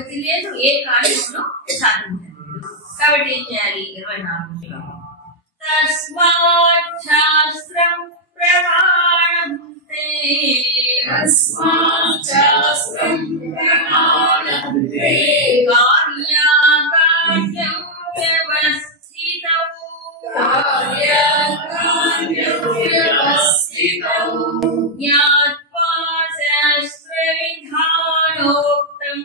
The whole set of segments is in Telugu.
ప్రగతి లేదు, ఏ కార్యమును సాధించలేదు. కాబట్టి ఏం చేయాలి? 24 శ్లోకం. తస్మాత్ శాస్త్రం ప్రమాణం తే, తస్మాత్ శాస్త్రం ప్రమాణం తే, కార్యాకార్యం వ్యవస్థితం, కార్యాకార్యం వ్యవస్థితం, జ్ఞాత్వా శాస్త్ర విధానోక్తం,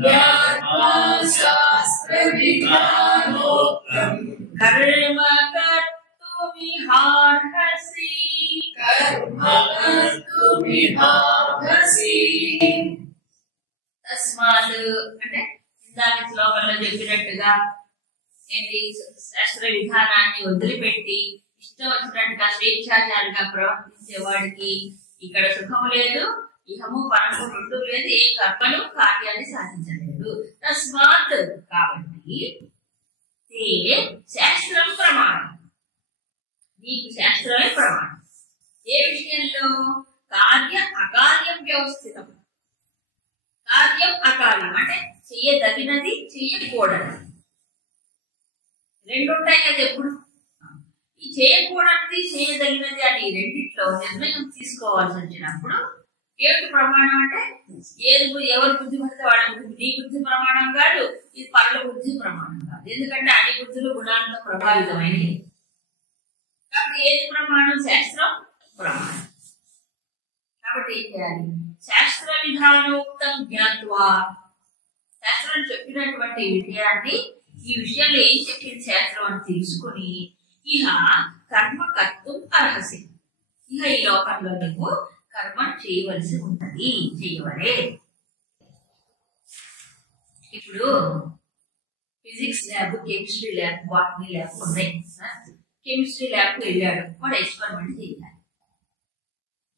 జ్ఞాత్వా శాస్త్ర విధానోక్తం, కర్మ కర్తుమిహార్హసి, కర్మ కర్తుమిహార్హసి. తస్మాత్ అంటే ఇందాక శ్లోకంలో చెప్పినట్టుగా ఏంటి? శాస్త్ర విధానాన్ని వదిలిపెట్టి ఇష్టం వచ్చినట్టుగా స్వేచ్ఛాచారిగా ప్రవర్తించే వాడికి ఇక్కడ సుఖం లేదు, ఇహము పరము రెండు లేదు, ఏ కర్మను కార్యాన్ని సాధించలేదు. తస్మాత్ కాబట్టి తే శాస్త్రం ప్రమాణం, నీకు శాస్త్రమే ప్రమాణం. ఏ విషయంలో? కార్య అకార్యం వ్యవస్థితం. కార్యం అకార్యం అంటే చెయ్యదగినది, చెయ్యకూడదు రెండు ఉంటాయి కదా ఎప్పుడు. ఈ చేయకూడనిది, చేయదగినది అని రెండిట్లో నిర్ణయం తీసుకోవాల్సి వచ్చినప్పుడు ఏమిటి ప్రమాణం అంటే? ఏది ఎవరి బుద్ధి పడితే వాళ్ళ బుద్ధి, నీ బుద్ధి ప్రమాణం కాదు, ఇది పరుల బుద్ధి ప్రమాణం కాదు. ఎందుకంటే అన్ని బుద్ధులు గుణాలతో ప్రభావితమైనవి. కాబట్టి ఏది ప్రమాణం? శాస్త్రం ప్రమాణం. కాబట్టి ఏం చేయాలి? శాస్త్ర విధానోక్తం జ్ఞాత్వా, శాస్త్రం చెప్పినటువంటి విషయాన్ని, ఈ విషయంలో ఏం చెప్పింది శాస్త్రం అని తెలుసుకుని, ఇహ కర్మ కర్తం అర్హసి, ఇహ ఈ లోకంలో నువ్వు కర్మ చేయవలసి ఉంటది, చేయవలే. ఇప్పుడు physics lab, chemistry lab, botany lab ఉన్నాయి. కెమిస్ట్రీ ల్యాబ్ వెళ్ళాడు, వాడు ఎక్స్పెరిమెంట్ చేయాలి.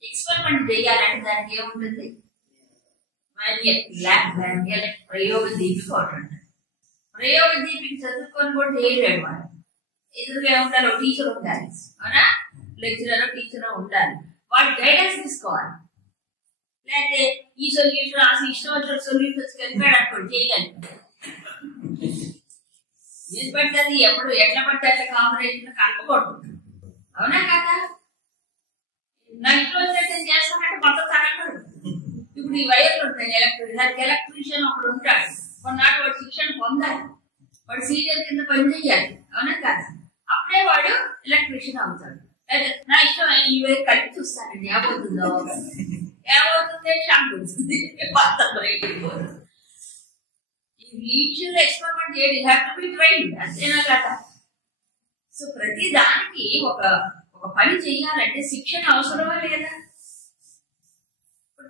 ఎక్స్పెరిమెంట్ చేయాలంటే దానికి ఏముంటుంది? ల్యాబ్ మాన్యువల్, ప్రయోగ దీపిక ఒకటి ఉంటుంది. ప్రయోగ దీపిక చదువుకొని కూడా చేయలేడు వాడు. ఎదురుగా ఉండాలి, ఒక టీచర్ ఉండాలి, అవునా? లెక్చరర్ టీచర్ ఉండాలి. వాడు గైడెన్స్ తీసుకోవాలి. లేకపోతే ఈ సొల్యూషన్ అసలు ఇష్టం వచ్చిన సొల్యూషన్స్ కలిపాడు అనుకోండి, చేయాలి. ఏది పడుతుంది, ఎప్పుడు ఎట్లా పడితే అట్లా కాంబినేషన్ కలపకూడదు, అవునా కదా? నైట్రోజన్ చేస్తానంటే మొత్తం తగలకూడదు. ఇప్పుడు ఈ వైర్లు ఉంటాయి, దానికి ఎలక్ట్రీషియన్ ఒకడు ఉంటాడు. కొన్నాడు వాడు శిక్షణ పొందాలి, వాడు సీనియర్ కింద పనిచేయాలి, అవునా కదా? అప్పుడే వాడు ఎలక్ట్రీషియన్ అవుతాడు. నా ఇష్టం ఈ వైర్ కలిపి చూస్తానండి, ఏమవుతుందో ఏమవుతుంది, షాక్ అవుతుంది, ఈ విషయంలో ఎక్స్పెరిమెంట్ చేయండి, హ్యావ్ టు బి ట్రైన్డ్, అంతేనా కదా? సో ప్రతి దానికి ఒక పని చెయ్యాలంటే శిక్షణ అవసరమా లేదా?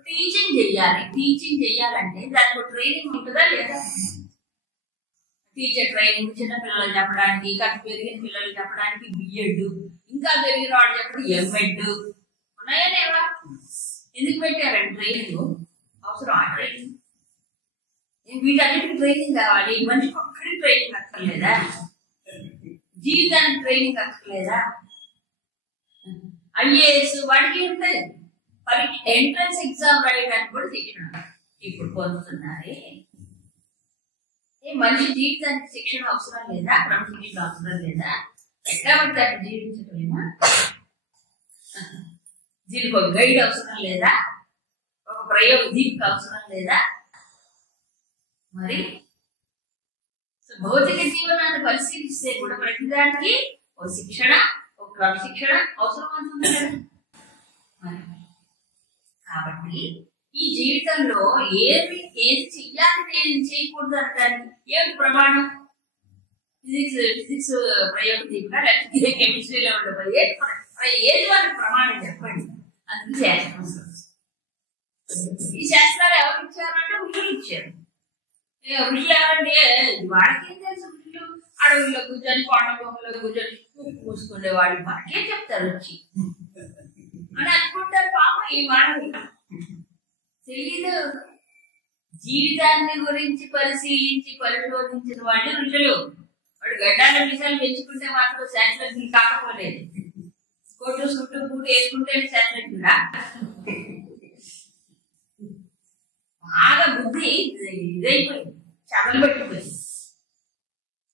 టీచింగ్ చెయ్యాలి, టీచింగ్ చెయ్యాలంటే దానికి ట్రైనింగ్ ఉంటుందా లేదా? టీచర్ ట్రైనింగ్, చిన్న పిల్లలు చెప్పడానికి, కాస్త పెరిగిన పిల్లలు చెప్పడానికి బిఎడ్, ఇంకా పెరిగిన వాళ్ళు చెప్పడం ఎంఎడ్ ఉన్నాయా లేవా? ఎందుకు పెట్టారండి ట్రైనింగ్? అవసరం ఆ ట్రైనింగ్? వీటన్నిటికి ట్రైనింగ్ కావాలి. మనిషికి ఒక్కడికి ట్రైనింగ్ అక్కర్లేదా? జీవితానికి ట్రైనింగ్ అక్కర్లేదా? ఐఏఎస్ వాడికి ఉంటాయి పరీక్ష, ఎంట్రన్స్ ఎగ్జామ్ రాయడానికి కూడా శిక్షణ ఇప్పుడు పొందుతున్నారే. మనిషి జీవితానికి శిక్షణ అవసరం లేదా? క్రమశిక్షణ అవసరం లేదా? ఎట్లా పడితే అట్లా జీవించటమేనా? దీనికి ఒక గైడ్ అవసరం లేదా? ఒక ప్రయోగ దీపిక అవసరం లేదా? మరి భౌతిక జీవనాన్ని పరిశీలిస్తే కూడా ప్రతిదానికి ఒక శిక్షణ, ఒక క్రమశిక్షణ అవసరం అవుతుంది కదా. కాబట్టి ఈ జీవితంలో ఏది చెయ్యాలి, ఏది చేయకూడదు అనడానికి ఏమిటి ప్రమాణం? ఫిజిక్స్ ప్రయోగ దీపిక, లేకపోతే కెమిస్ట్రీలో ఉండబోయే ఏది వాళ్ళకి ప్రమాణం చెప్పండి. అందుకు శాస్త్రం. ఈ శాస్త్రాలు ఎవరు ఇచ్చారంటే ఋషులు ఇచ్చారు. ఋషులు ఎవరంటే వాళ్ళకేం తెలుసు? ఋషులు అడవుల్లో కూర్చొని, కొండ గుహల్లో కూర్చొని మూసుకునే వాళ్ళు మనకే చెప్తారు వచ్చి అని అనుకుంటారు. పాపం ఈ మానవులు తెలీదు. జీవితాన్ని గురించి పరిశీలించి పరిశోధించిన వాళ్ళు ఋషులు. వాడు గడ్డాల విషయాలు పెంచుకుంటే మాత్రం శాస్త్రజ్ఞులు కాకపోలేదు. కొట్టు చుట్టూ పూట వేసుకుంటే శాస్త్రజ్ఞుడా? బాగా బుద్ధి ఇదైపోయింది, చదలబెట్టిపోయింది.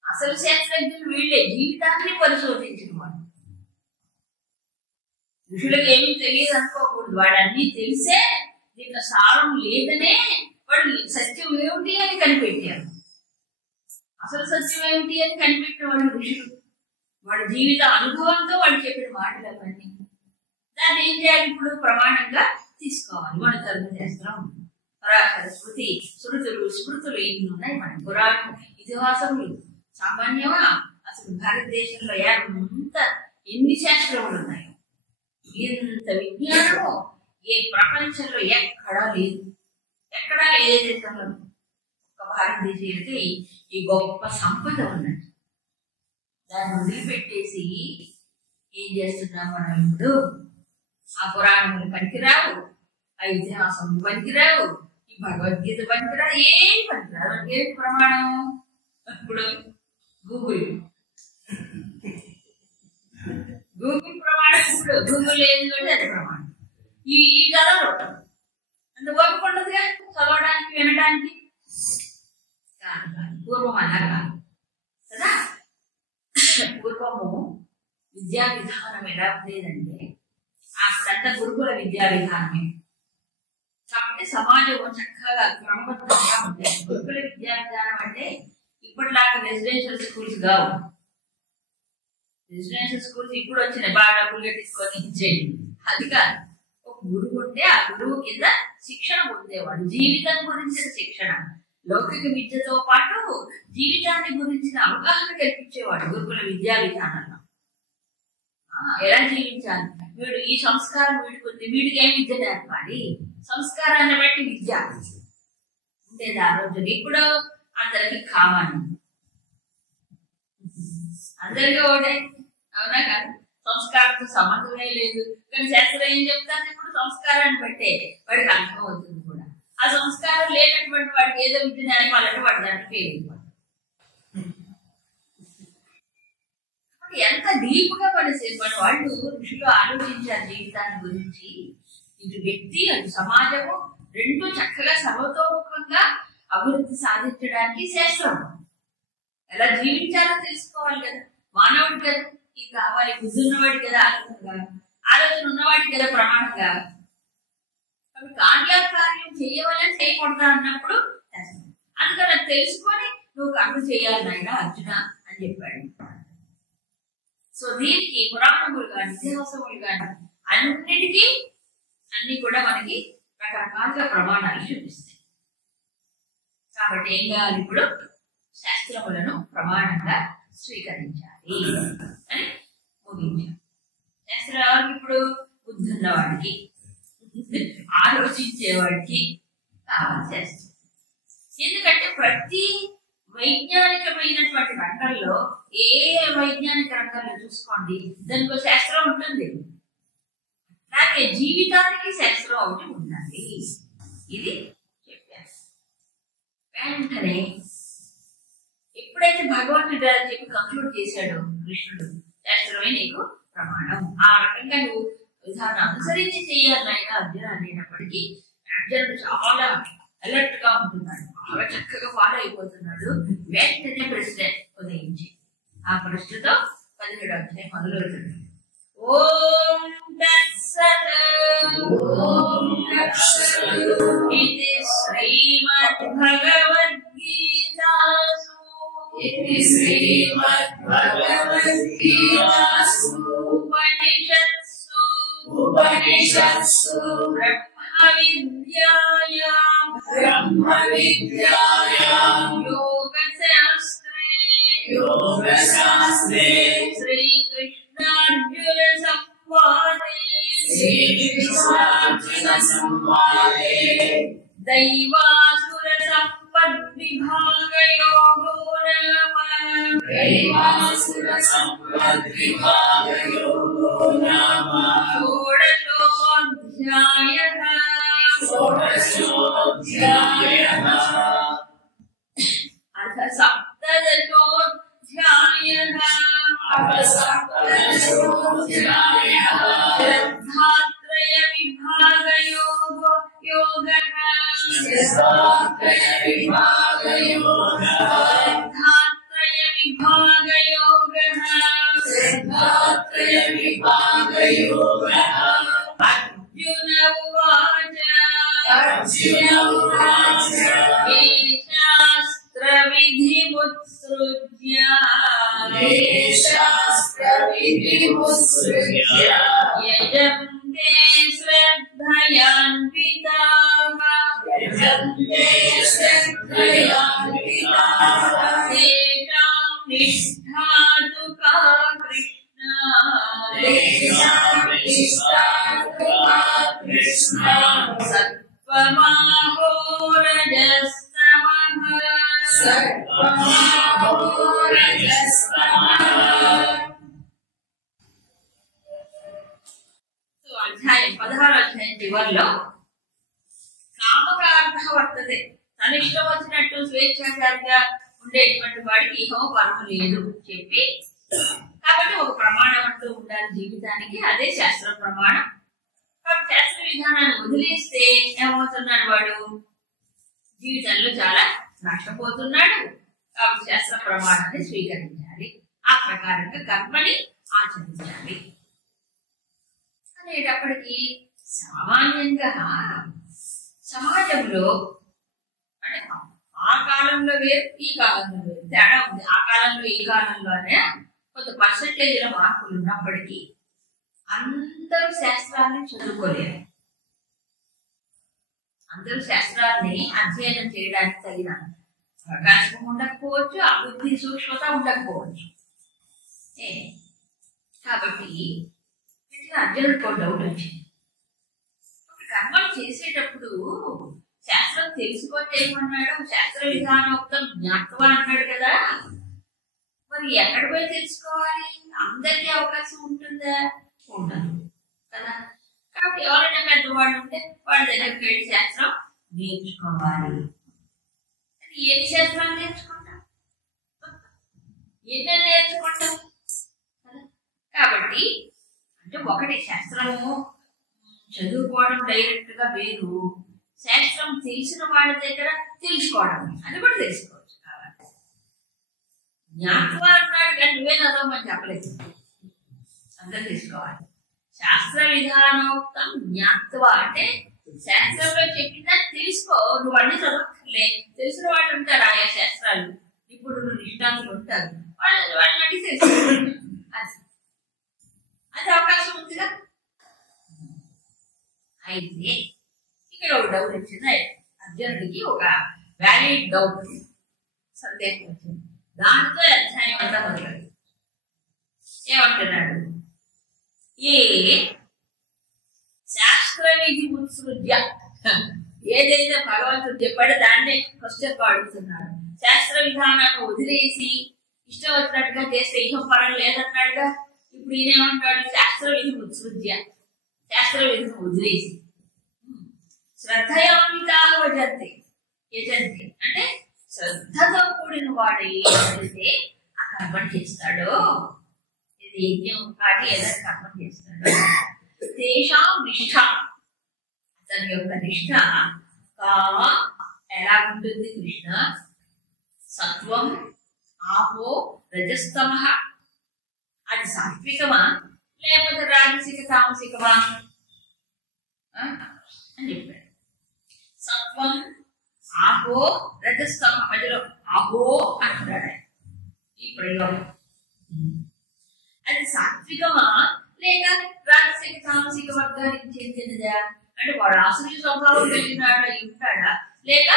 అసలు శాస్త్రజ్ఞులు వీళ్ళే, జీవితాన్ని పరిశోధించిన వాడు. ఋషులకు ఏమీ తెలియదు అనుకోకూడదు, వాడు అన్ని తెలిసే దీంట్లో సారం లేదనే వాడు సత్యం ఏమిటి అని కనిపెట్టారు. అసలు సత్యం ఏమిటి అని కనిపెట్టిన వాళ్ళు ఋషులు. వాడి జీవిత అనుభవంతో వాడు చెప్పిన మాటలు అవన్నీ. దాన్ని ఏం చేయాలి? ఇప్పుడు ప్రమాణంగా తీసుకోవాలి. మన ధర్మశాస్త్రం, పరాశర స్మృతి, శృతులు, స్మృతులు ఎన్ని ఉన్నాయి, మన పురాణం, ఇతిహాసములు. సామాన్యమా? అసలు భారతదేశంలో ఎన్ని శాస్త్రములు ఉన్నాయో, ఇంత విజ్ఞానము ఏ ప్రపంచంలో ఎక్కడా లేదు. ఎక్కడా ఏ దేశంలో ఒక భారతదేశానికి ఈ గొప్ప సంపద ఉన్నది. దాన్ని వదిలిపెట్టేసి ఏం చేస్తున్నాం మనం ఇప్పుడు? ఆ పురాణములు పనికిరావు, ఆ ఇతిహాసములు పనికిరావు, ఈ భగవద్గీత పనికిరావు, ఏం పనికిరావు. ఏంటి ప్రమాణం? ఇప్పుడు గూగుల్ ప్రమాణం. ఇప్పుడు గూగుల్ ఏది కూడా అది ప్రమాణం. ఈ చదవరు అంత ఓపిక ఉండదుగా చదవడానికి, వినడానికి. పూర్వం అలా కాదు కదా. పూర్వము విద్యా విధానం ఎలా ఉండేదంటే, అప్పుడంతా గురుకుల విద్యా విధానమే కాబట్టి సమాజం చక్కగా క్రమబద్ధంగా ఉండేది. గురుకుల విద్యా విధానం అంటే ఇప్పటిలాగా రెసిడెన్షియల్ స్కూల్స్ కావు. రెసిడెన్షియల్ స్కూల్స్ ఇప్పుడు వచ్చినాయి, బాగా డబ్బులుగా తీసుకొని ఇచ్చేది. అది కాదు. ఒక గురువు ఉంటే ఆ గురువు కింద శిక్షణ పొందేవాడు, జీవితం గురించిన శిక్షణ. లౌకిక విద్యతో పాటు జీవితాన్ని గురించిన అవగాహన కల్పించేవాడు గురుకుల విద్యా విధానంలో. ఎలా జీవించాలి, వీడు ఈ సంస్కారం వీడికి ఉంది, వీడికి ఏం విద్య నేర్పాలి, సంస్కారాన్ని బట్టి విద్య ఉండేది ఆ రోజులు. ఇప్పుడు అందరికి కావాలి, అందరికీ ఒకటే. అవునా కాదు? సంస్కారంతో సంబంధమే లేదు. కానీ శాస్త్రం ఏం చెప్తాను? ఇప్పుడు సంస్కారాన్ని బట్టే వాడికి అర్థం అవుతుంది కూడా. ఆ సంస్కారం లేనటువంటి వాడికి ఏదో విద్య నేర్పాలంటే వాడి దాంట్లో ఫెయిల్ అయిపోతాడు. ఎంత డీప్ గా మన వాళ్ళు ఋషులు ఆలోచించారు జీవితాన్ని గురించి. ఇటు వ్యక్తి, అటు సమాజము రెండు చక్కగా సర్వతోముఖంగా అభివృద్ధి సాధించడానికి శాస్త్రం ఎలా జీవించాలో తెలుసుకోవాలి కదా. మానవుడి కదా ఇది కావాలి, బుద్ధి ఉన్నవాడి కదా ఆలోచన ఉన్నవాడి కదా ప్రమాణంగా. అవి కార్యం చేయవాలని చేయకూడదా అన్నప్పుడు అందుకని అది తెలుసుకొని నువ్వు కర్మ చేయాలి నాయన అర్జున అని చెప్పాడు. సో దీనికి పురాణములు కానీ ఇతిహాసములు కానీ అన్నిటికీ అన్ని కూడా మనకి రకరకాలుగా ప్రమాణాలు చూపిస్తాయి. కాబట్టి ఏం కావాలి? ఇప్పుడు శాస్త్రములను ప్రమాణంగా స్వీకరించాలి అని ముగించాం. శాస్త్రం ఎవరికి? ఇప్పుడు బుద్ధి ఉన్నవాడికి, ఆలోచించేవాడికి కావాలి శాస్త్రం. ఎందుకంటే ప్రతి వైజ్ఞానికమైనటువంటి రంగంలో, ఏ వైజ్ఞానిక రంగంలో చూసుకోండి దానికి ఒక శాస్త్రం ఉంటుంది. అలాగే జీవితానికి శాస్త్రం ఒకటి ఉండాలి. ఇది చెప్పారు. వెంటనే ఎప్పుడైతే భగవంతుడు చెప్పి కంక్లూడ్ చేశాడో కృష్ణుడు, శాస్త్రమే నీకు ప్రమాణం, ఆ రకంగా నువ్వు విధానం అనుసరించి చెయ్యాలి ఆయన అర్జున అనేటప్పటికీ అర్జునుడు చాలా అలర్ట్ గా ఉంటున్నాడు, చాలా చక్కగా ఫాలో అయిపోతున్నాడు. వెంటనే ప్రశ్న ఉదయించి ఆ ప్రశ్నతో 17వ అధ్యాయం మొదలవుతుంది. ఓం తత్సత్ ఇది శ్రీమద్భగవద్గీతాసు ఉపనిషత్సు బ్రహ్మవిద్యాయాం యోగశాస్త్రే శ్రీకృష్ణార్జున సంవాదే దైవాసుర సంపద్విభాగయోగో నామ షోడశోऽధ్యాయః అథ సప్తదశోऽధ్యాయః శ్రద్ధాత్రయ విభాగయోగః अर्जुन उवाच शास्त्रविधिमुत्सृज्य यजन्ते श्रद्धयान्विताः तेषां निष्ठा तु का कृष्ण सत्त्वमाहो అధ్యాయం 16 అధ్యాయం చివరిలో కామకార్థ వర్తతే తన ఇష్టం వచ్చినట్టు స్వేచ్ఛాచారిగా ఉండేటువంటి వాడికి ఇహో పరము లేదు చెప్పి కాబట్టి ఒక ప్రమాణం అంటూ ఉండాలి జీవితానికి, అదే శాస్త్ర ప్రమాణం. కాబట్టి శాస్త్ర విధానాన్ని వదిలేస్తే ఏమవుతున్నాడు వాడు? జీవితంలో చాలా నష్టపోతున్నాడు. కాబట్టి శాస్త్ర ప్రమాణాన్ని స్వీకరించాలి, ఆ ప్రకారంగా కర్మని ఆచరించాలి అనేటప్పటికీ సామాన్యంగా సమాజంలో అంటే ఆ కాలంలో వేరు ఈ కాలంలో వేరు తేడా ఉంది. ఆ కాలంలో ఈ కాలంలోనే కొంత పర్సంటేజ్ల మార్పులు ఉన్నప్పటికీ అందరూ శాస్త్రాన్ని చదువుకోలేరు. అందరూ శాస్త్రాన్ని అధ్యయనం చేయడానికి తగిన అవకాశం ఉండకపోవచ్చు, ఆ బుద్ధి సూక్ష్మత ఉండకపోవచ్చు. కాబట్టి అర్జునుడికి డౌట్ వచ్చింది. కర్మలు చేసేటప్పుడు శాస్త్రం తెలుసుకొని చేయమన్నాడు, శాస్త్ర విధానోక్తం జ్ఞాత్వా అన్నాడు కదా, మరి ఎక్కడ పోయి తెలుసుకోవాలి? అందరికీ అవకాశం ఉంటుందా? ఉండదు కదా. కాబట్టి ఎవరైనా పెద్దవాళ్ళు ఉంటే వాళ్ళ దగ్గరికి వెళ్ళి శాస్త్రం నేర్చుకోవాలి. ఎన్ని శాస్త్రాలు నేర్చుకుంటాం? ఎన్ని నేర్చుకుంటాం? కాబట్టి అంటే ఒకటి శాస్త్రము చదువుకోవడం డైరెక్ట్ గా వేరు, శాస్త్రం తెలిసిన వాళ్ళ దగ్గర తెలుసుకోవడం అది కూడా తెలుసుకోవచ్చు. కాబట్టి జ్ఞాత్వా అన్నాడు కానీ నువ్వే చదవమని చెప్పలేదు, అందరూ తెలుసుకోవాలి. శాస్త్ర విధానోక్తం జ్ఞాత్వా అంటే శాస్త్రంలో చెప్పిందా తెలుసుకో, నువ్వు అన్ని చదవలే. తెలిసిన వాళ్ళు ఉంటారు ఆయా శాస్త్రాలు, ఇప్పుడు నిష్ఠాంతులు ఉంటారు, వాళ్ళని అడిగి తెలుసుకోవాలి. అది అవకాశం ఉందిగా. అయితే ఇక్కడ ఒక డౌట్ వచ్చింది అర్జునుడికి, ఒక వ్యాలిడ్ డౌట్, సందేహం వచ్చింది. దాంతో అధ్యాయం అంతా మొదలైంది. ఏమంటున్నాడు? ఏ శాస్త్ర విధి ఉత్సృజ్య, ఏదైతే భగవంతుడు చెప్పాడో దాన్నే క్వశ్చన్ అడుగుతున్నాడు. శాస్త్ర విధానాన్ని వదిలేసి ఇష్టం వచ్చినట్టుగా చేస్తే ఇహం పరం లేదన్నాడుగా. ఇప్పుడు ఈయనేమంటాడు? శాస్త్ర విధి ఉత్సృజ్య, శాస్త్ర విధిని వదిలేసి శ్రద్ధయాన్వితా వజంతి యజంతి అంటే శ్రద్ధతో కూడిన వాడు ఏదైతే ఆ కర్మం చేస్తాడో, ఇది యజ్ఞం కాటి ఏదైనా కర్మం చేస్తాడో తేషాం నిష్ఠ, అతని యొక్క నిష్ఠ ఎలా ఉంటుంది? కృష్ణ సత్వం ఆపో రజస్తమ, అది సాత్వికమా లేకపోతే రాజసిక తామసికమా అని చెప్పాడు. సత్వం ఆపో రజస్తమ, మధ్యలో ఆపో అంటున్నాడు ఈ ప్రయోగం. అది సాత్వికమా లేక రాజసిక తామసిక వర్గానికి చెందినదా? అంటే వాడు ఆసురీ స్వభావం కలిగిన వాడు అయి ఉంటాడా లేక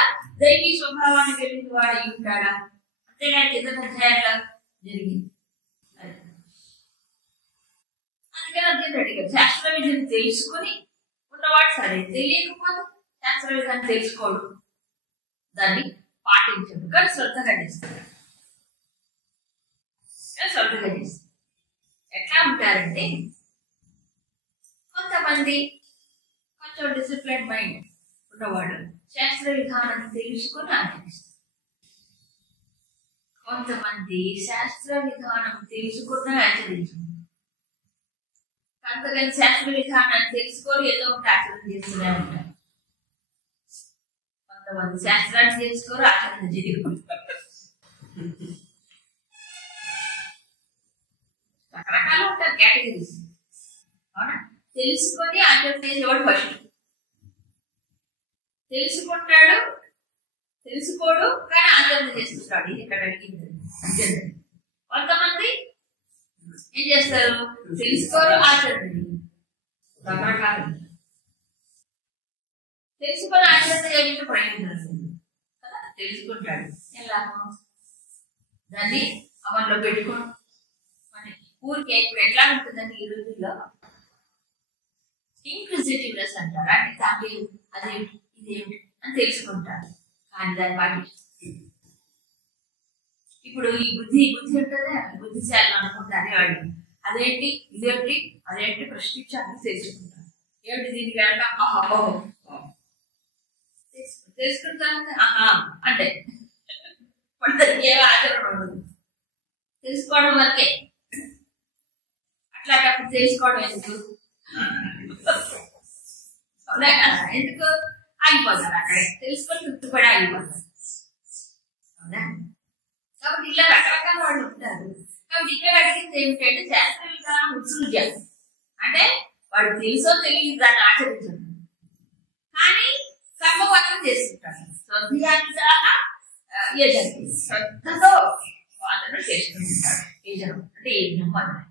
దైవీ స్వభావాన్ని కలిగిన వాడు అయి ఉంటాడా? అంతేగా కింద అధ్యాయంలో జరిగింది. అందుకని అర్జునుడు అడిగాడు, శాస్త్ర విధిని తెలుసుకుని ఉన్నవాడు సరే, తెలియకపోతే శాస్త్ర విధాన్ని తెలుసుకోడు, దాన్ని పాటించడు, కానీ శ్రద్ధగా చేస్తాడు. శ్రద్ధగా చేస్తాడు. ఎట్లా ఉంటారంటే కొంతమంది కొంచెం డిసిప్లిన్ మైండ్ ఉన్నవాడు శాస్త్ర విధానం తెలుసుకొని ఆచరిస్తారు. కొంతమంది శాస్త్ర విధానం తెలుసుకున్న ఆచరించారు. అంతకని శాస్త్ర విధానాన్ని తెలుసుకొని ఏదో ఒకటి ఆచరణ చేస్తూనే ఉంటారు. కొంతమంది శాస్త్రాన్ని తెలుసుకోరు, ఆచరణ చేయరు. రకరకాలు ఉంటారు కేటగిరీస్. అవునా? తెలుసుకొని ఆచరణ చేసేవాడు ఫస్ట్. తెలుసుకుంటాడు, తెలుసుకోడు, కానీ ఆచరణ చేస్తుంటాడు. ఇది ఇక్కడ అడిగింది అంతే. కొంతమంది ఏం చేస్తారు? తెలుసుకోరు, ఆచరణ చేయరు. రకరకాలు తెలుసుకొని ఆచరణ చేయాలంటే ప్రయోజనం కదా. తెలుసుకుంటాడు, ఎలా దాన్ని అమల్లో పెట్టుకోండి. మరి ఊరికే ఇప్పుడు ఎట్లా ఉంటుందండి ఈ రోజుల్లో? ఇంక్విజిటివ్నెస్ అంటారు. అంటే దాన్ని అదేమిటి ఇదేమిటి అని తెలుసుకుంటారు, కానీ దాన్ని పాటిస్తారు. ఇప్పుడు ఈ బుద్ధి ఉంటుందే, బుద్ధిశాలి అనుకుంటారు వాళ్ళు. అదేంటి ఇదేంటి అదేంటి ప్రశ్నించి అన్ని తెలుసుకుంటారు. ఏమిటి దీనికి కనుక తెలుసుకుంటాను అంటే ఏ ఆచరణ ఉండదు, తెలుసుకోవడం వరకే. అట్లాంటప్పుడు తెలుసుకోవడం ఎందుకు? అవునా కదా? ఎందుకు ఆగిపోతారు అక్కడే, తెలుసుకొని తృప్తిపడి ఆగిపోతారు. అవునా? కాబట్టి ఇలా రకరకాల వాళ్ళు ఉంటారు. కాబట్టి ఇక్కడ అడిగింది ఏమిటంటే శాస్త్రీయంగా ఉత్సృజ్యం అంటే వాడు తెలుసో తెలియదు దాన్ని ఆచరించడం, కానీ కర్మవర్గం చేస్తుంటాడు. శ్రద్ధతో అతను చేస్తుంటాడు. యజనం అంటే యజ్ఞం అన్నది.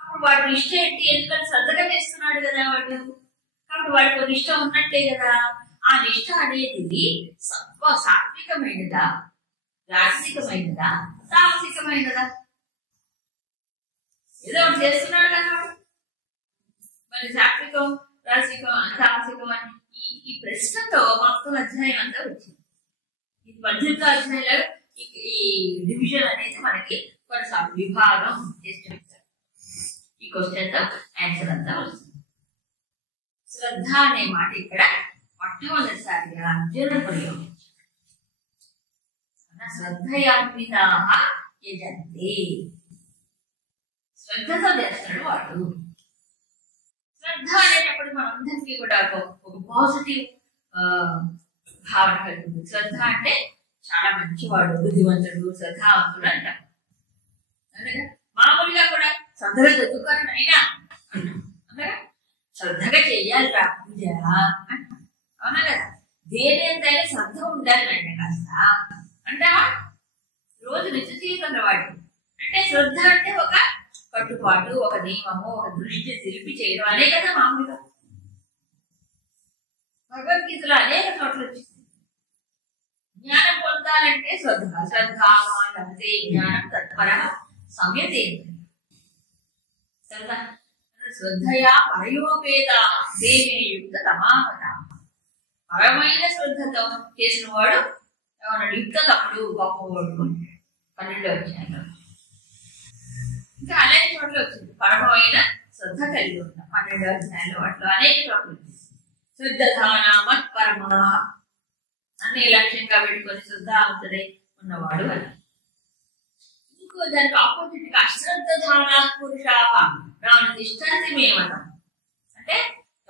అప్పుడు వాడి నిష్ట ఏంటి? ఎందుకంటే శ్రద్ధగా చేస్తున్నాడు కదా వాడు, కాబట్టి వాడికి ఒక నిష్ట ఉన్నట్టే కదా. ఆ నిష్ట అనేది సాత్వికమైనదా, రాజసికమైనదా, తామసికమైనదా? ఏదో ఒకటి చేస్తున్నాడు కదా వాడు. మరి సాత్వికం, రాజసికం, తామసికం అని ఈ ప్రశ్నతో మొత్తం అధ్యాయం అంతా వచ్చింది. ఈ 18వ అధ్యాయంలో ఈ డివిజన్ అనేది మనకి కొనసాగు విభాగం చేసి చెప్తారు. ఈ క్వశ్చన్ తో ఆన్సర్ అంతా వస్తుంది. శ్రద్ధ అనే మాట ఇక్కడ మొట్టమొదటిసారిగా అర్జునుడు ప్రయోగించారు. శ్రద్ధయాన్వితా యజంతే, శ్రద్ధతో చేస్తాడు వాడు. శ్రద్ధ అనేటప్పుడు మనందరికీ కూడా ఒక పాజిటివ్ భావన కలుగుతుంది. శ్రద్ధ అంటే చాలా మంచివాడు, బుద్ధివంతుడు, శ్రద్ధావంతుడు అంటాం. అందుకే మామూలుగా కూడా శ్రద్ధగా చదువుకోవాలని అయినా అంటాం. శ్రద్ధగా చెయ్యాలి రా పూజ అంటాం. అవునా కదా? దేని ఎంతైనా శ్రద్ధ ఉండాలి అంటే కాస్త అంటావా? రోజు నిత్య జీవితంలో వాడి అంటే శ్రద్ధ అంటే ఒక కట్టుబాటు, ఒక నియమము, ఒక దృష్టి తెలిపి చేయడం అనే కదా మామూలుగా. భగవద్గీతలో అనేక చోట్ల వచ్చింది. జ్ఞానం పొందాలంటే శ్రద్ధ, శ్రద్ధావాంతే జ్ఞానం తత్పర సంయతేంద్రియ. శ్రద్ధయా పరయోపేత దేవే యుక్త తమాగత. పరమైన శ్రద్ధతో చేసిన వాడు ఏమన్నాడు? యుక్త తమ్ముడు, గొప్పవాడు. 12వ అధ్యాయంలో ఇంకా అనేక చోట్ల వచ్చింది. పరమైన శ్రద్ధ కలిగి ఉంటాం 12వ అధ్యాయంలో. వాటిలో అనేక చోట్ల వచ్చింది. శ్రద్ధానామ పరమ అన్ని లక్ష్యంగా పెట్టుకొని శ్రద్ధావంతుడై ఉన్నవాడు అని. ఇంకో దానికి ఆపోజిట్ గా అశ్రద్ధానా పురుషాహ నానుతిష్టంతి మే మతం. అంటే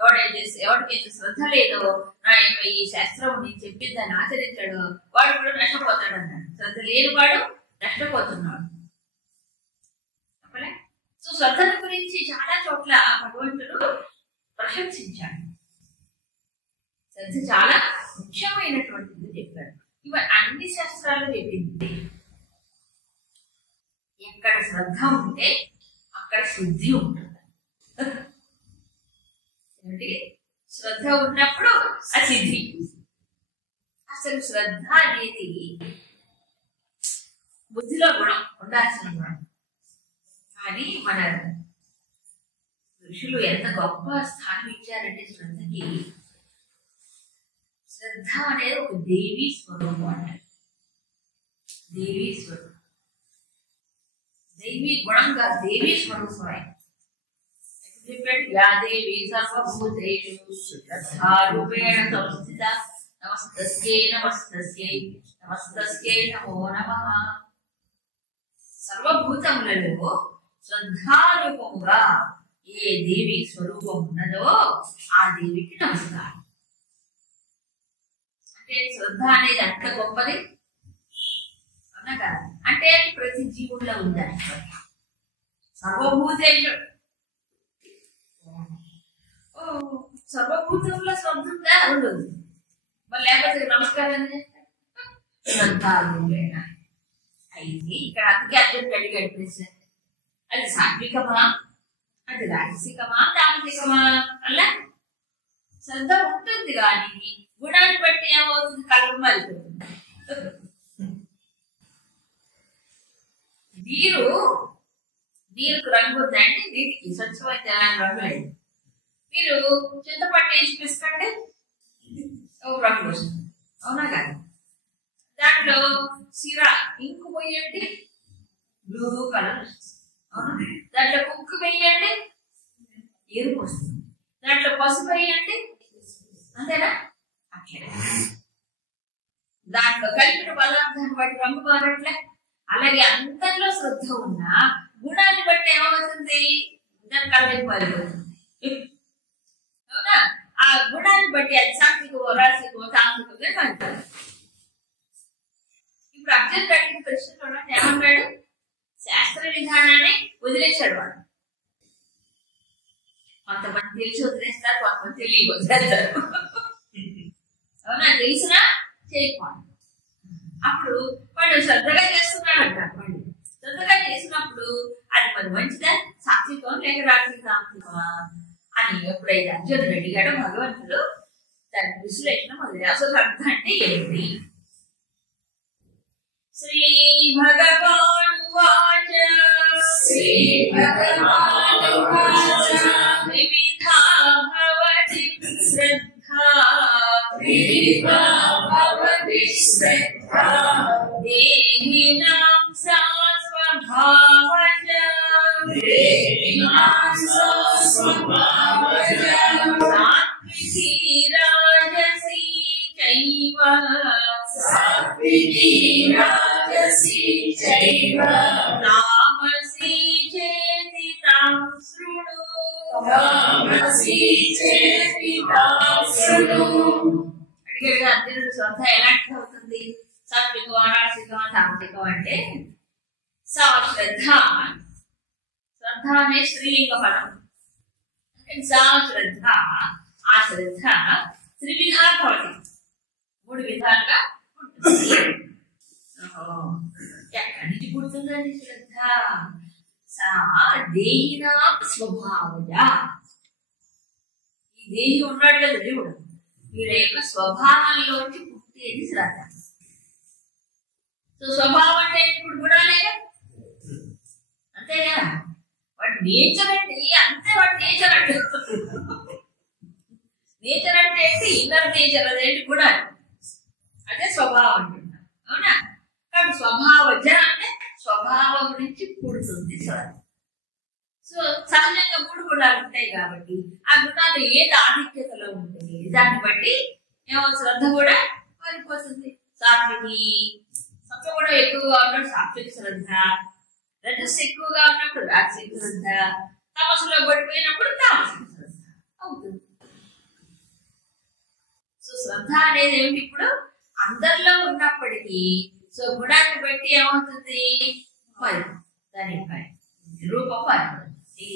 ఎవరికైతే శ్రద్ధ లేదో, నా యొక్క ఈ శాస్త్రం నేను చెప్పి దాన్ని ఆచరించాడు, వాడు కూడా నష్టపోతాడు అన్నాడు. శ్రద్ధ లేని వాడు నష్టపోతున్నాడు. సో శ్రద్ధల గురించి చాలా చోట్ల భగవంతుడు ప్రశంసించాడు. శ్రద్ధ చాలా ముఖ్యమైనటువంటిది చెప్పాడు. ఇవన్నీ అన్ని శాస్త్రాలు చెప్పింది. ఎక్కడ శ్రద్ధ ఉంటే అక్కడ శుద్ధి ఉంటుంది. ఏమిటి? శ్రద్ధ ఉన్నప్పుడు అసిద్ధి. అసలు శ్రద్ధ అనేది బుద్ధిలో గుణం, ఉండాల్సిన గుణం. కానీ మన ఋషులు ఎంత గొప్ప స్థానం ఇచ్చారంటే శ్రద్ధకి. శ్రద్ధ అనేది ఒక దేవీ స్వరూపం అంటారు. దేవీ స్వరూపం, దైవీ గుణంగా దేవీ స్వరూపమే చెప్పాడు. యా దేవి సర్వభూతేషు శ్రద్ధారూపేణ సంస్థిత నమస్తస్యై నమస్తస్యై నమస్తస్యై నమో నమః. సర్వభూతములలో శ్రద్ధారూపముగా ఏ దేవి స్వరూపం ఉన్నదో ఆ దేవికి నమస్కారం. అంటే శ్రద్ధ అనేది అంత గొప్పది అవునా కదా. అంటే ప్రతి జీవుల్లో ఉందని సర్వభూతేషు సర్వభూతంలో శ్రద్ధ ఉందా ఉండదు. మరి లేకపోతే నమస్కారం శ్రద్ధాలుడేనా అయితే ఇక్కడ అందుకే అర్జునుడు అడిగాడు ప్రశ్న, అది సాత్వికమా, అది రాజసికమా, తామసికమా? అలా శ్రద్ధ ఉంటుంది కానీ గుణాన్ని బట్టి ఏమవుతుంది, కళ్ళు మరిపోతుంది. నీరుకు రంగు ఉందంటే నీటికి స్వచ్ఛమైన రంగు లేదు. మీరు చింతపండు వేసి పిసుకంటే రంగు వస్తుంది అవునా కదా. దాంట్లో సిరా ఇంకు పోయండి బ్లూ కలర్ వస్తుంది అవునా. దాంట్లో కుక్కు వేయండి ఎరుపు వస్తుంది. దాంట్లో పసుపు వేయండి అంతేనా. అట్లే దాంట్లో కలిపిన పదార్థాన్ని బట్టి రంగు మారట్లే. అలాగే అందరిలో శ్రద్ధ ఉన్నా గుణాన్ని బట్టి ఏమవుతుంది, దాని కలర్ మారిపోతుంది అవునా. ఆ గుణాన్ని బట్టి అది సాత్వికమో రాసికమో తామసికమో అంటారు. ఇప్పుడు అర్జునుడు అడిగిన ప్రశ్నలో ఏమన్నాడు, శాస్త్ర విధానాన్ని వదిలేశాడు వాడు. కొంతమంది తెలిసి వదిలేస్తారు, కొంతమంది తెలియ వదిలేస్తారు అవునా. తెలిసినా చేయకపోవడం. అప్పుడు వాడు శ్రద్ధగా చేస్తున్నాడు అంటారు. వాడు శ్రద్ధగా చేసినప్పుడు అది మరి మంచిదా, సాత్వికం లేక రాజకీయ తామసికమా అని ఎప్పుడైతే అర్జునుడు అడిగాడో భగవంతుడు దాని విశ్లేషణ మొదలు. అసలు శ్రద్ధ అంటే ఏంటి? శ్రీ భగవానువాచ వివిధా భవతి శ్రద్ధా దేహినాం సా స్వభావజ సాత్వికీ రాజసీ చైవ తామసీ చేతి తాం శృణు. అడిగాడుగా అర్జునుడు, శ్రద్ధ ఎలాంటి అవుతుంది, సాత్వికమా రాజసికమా తామసికమా అంటే శ్రద్ధ అనే స్త్రీలింగ పదం. శ్రద్ధ ఆ శ్రద్ధ త్రివిధా భవతి, 3 విధాలుగా ఉంటుంది. ఎక్కడి నుంచి పుడుతుందండి శ్రద్ధ? సా దేహినా స్వభావజ. ఈ దేహి ఉన్నాడు కదా దేవుడు, వీళ్ళ యొక్క స్వభావంలోంచి పుట్టేది శ్రద్ధ. సో స్వభావం అంటే ఇప్పుడు గుణాలేగా అంతేగా. వాడు నేచర్ అంటే అంతే, వాడు నేచర్ అంటే నేచర్ అంటే ఏంటి, ఇన్నర్ నేచర్, అదేంటి గుణాలు, అదే స్వభావం అంటున్నారు అవునా. కాబట్టి స్వభావజ అంటే స్వభావం నుంచి పుడుతుంది శ్రద్ధ. సో సహజంగా 3 గుణాలు ఉంటాయి కాబట్టి ఆ గుణాలు ఏది ఆధిక్యతలో ఉంటుంది దాన్ని బట్టి ఏమో శ్రద్ధ కూడా మారిపోతుంది. సాత్వికి సత్వగుణం ఎక్కువగా ఉన్నప్పుడు సాత్విక శ్రద్ధ, రజస్సు ఎక్కువగా ఉన్నప్పుడు రాజసిక శ్రద్ధ, తమస్సులో పడిపోయినప్పుడు తామసిక శ్రద్ధ అవుతుంది. సో శ్రద్ధ అనేది ఏమిటి, ఇప్పుడు అందరిలో ఉన్నప్పటికీ సో గుణాన్ని బట్టి ఏమవుతుంది, మరి దాని రూపం మారిపోతుంది.